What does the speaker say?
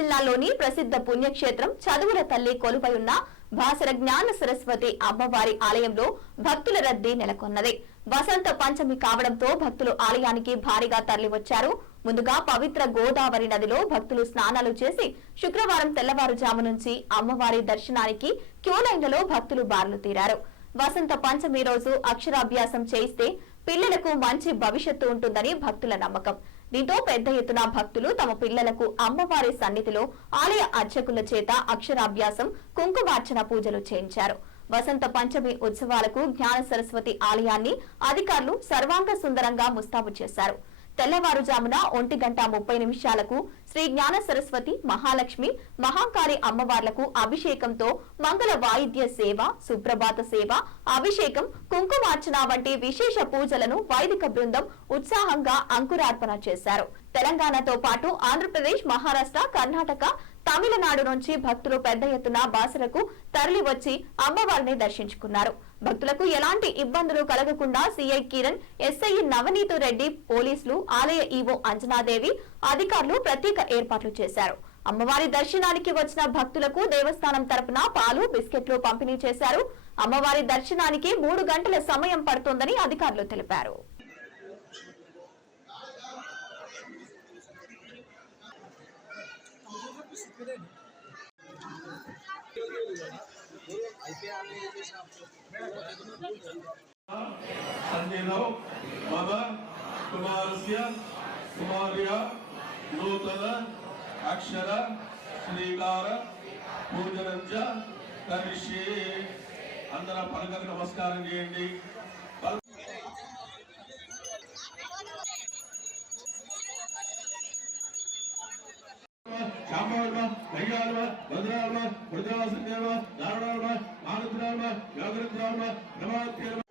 జిల్లాలోని ప్రసిద్ధ పుణ్యక్షేత్రం చదువుల తల్లి కొలువై ఉన్న భాసర జ్ఞాన సరస్వతి అమ్మవారి ఆలయంలో భక్తుల రద్దీ నెలకొన్నది. వసంత పంచమి కావడంతో భక్తులు ఆలయానికి భారీగా తరలివచ్చారు. ముందుగా పవిత్ర గోదావరి నదిలో భక్తులు స్నానాలు చేసి శుక్రవారం తెల్లవారుజాము నుంచి అమ్మవారి దర్శనానికి క్యూలైన్లలో భక్తులు బారులు తీరారు. వసంత పంచమి రోజు అక్షరాభ్యాసం చేయిస్తే పిల్లలకు మంచి భవిష్యత్తు ఉంటుందని భక్తుల నమ్మకం. దీంతో పెద్ద ఎత్తున భక్తులు తమ పిల్లలకు అమ్మవారి సన్నిధిలో ఆలయ అర్చకుల చేత అక్షరాభ్యాసం కుంకుమార్చన పూజలు చేయించారు. వసంత పంచమి ఉత్సవాలకు జ్ఞాన సరస్వతి ఆలయాన్ని అధికారులు సర్వాంగ సుందరంగా ముస్తాబు చేశారు. తెల్లవారుజామున ఒంటి గంట ముప్పై నిమిషాలకు శ్రీ జ్ఞాన సరస్వతి మహాలక్ష్మి మహాకాళి అమ్మవార్లకు అభిషేకంతో మంగళ వాయిద్య సేవ సుప్రభాత సేవ అభిషేకం కుంకుమార్చన వంటి విశేష పూజలను వైదిక బృందం ఉత్సాహంగా అంకురార్పణ చేశారు. తెలంగాణతో పాటు ఆంధ్రప్రదేశ్ మహారాష్ట్ర కర్ణాటక తమిళనాడు నుంచి భక్తులు పెద్ద ఎత్తున బాసరకు తరలి వచ్చి అమ్మవారిని దర్శించుకున్నారు. భక్తులకు ఎలాంటి ఇబ్బందులు కలగకుండా సీఐ కిరణ్ ఎస్ఐ నవనీతు రెడ్డి పోలీసులు ఆలయ ఈవో అంజనాదేవి అధికారులు ప్రత్యేక ఏర్పాట్లు చేశారు. అమ్మవారి దర్శనానికి వచ్చిన భక్తులకు దేవస్థానం తరపున పాలు బిస్కెట్లు పంపిణీ చేశారు. అమ్మవారి దర్శనానికి మూడు గంటల సమయం పడుతోందని అధికారులు తెలిపారు. సంజీనౌ మమ కుమారస్య కుమార్య నూతన అక్షర శ్రీకార పూజనంచ కరిష్యే అందరూ పలకలకు నమస్కారం చేయండి. దయ్యాల్మ భద్రాల్మ వృద్రాసన్యాల్మ దారుణాల్మ మానద్రాల్మ యోగరుద్రాల్మ ప్రభాత్యల్మ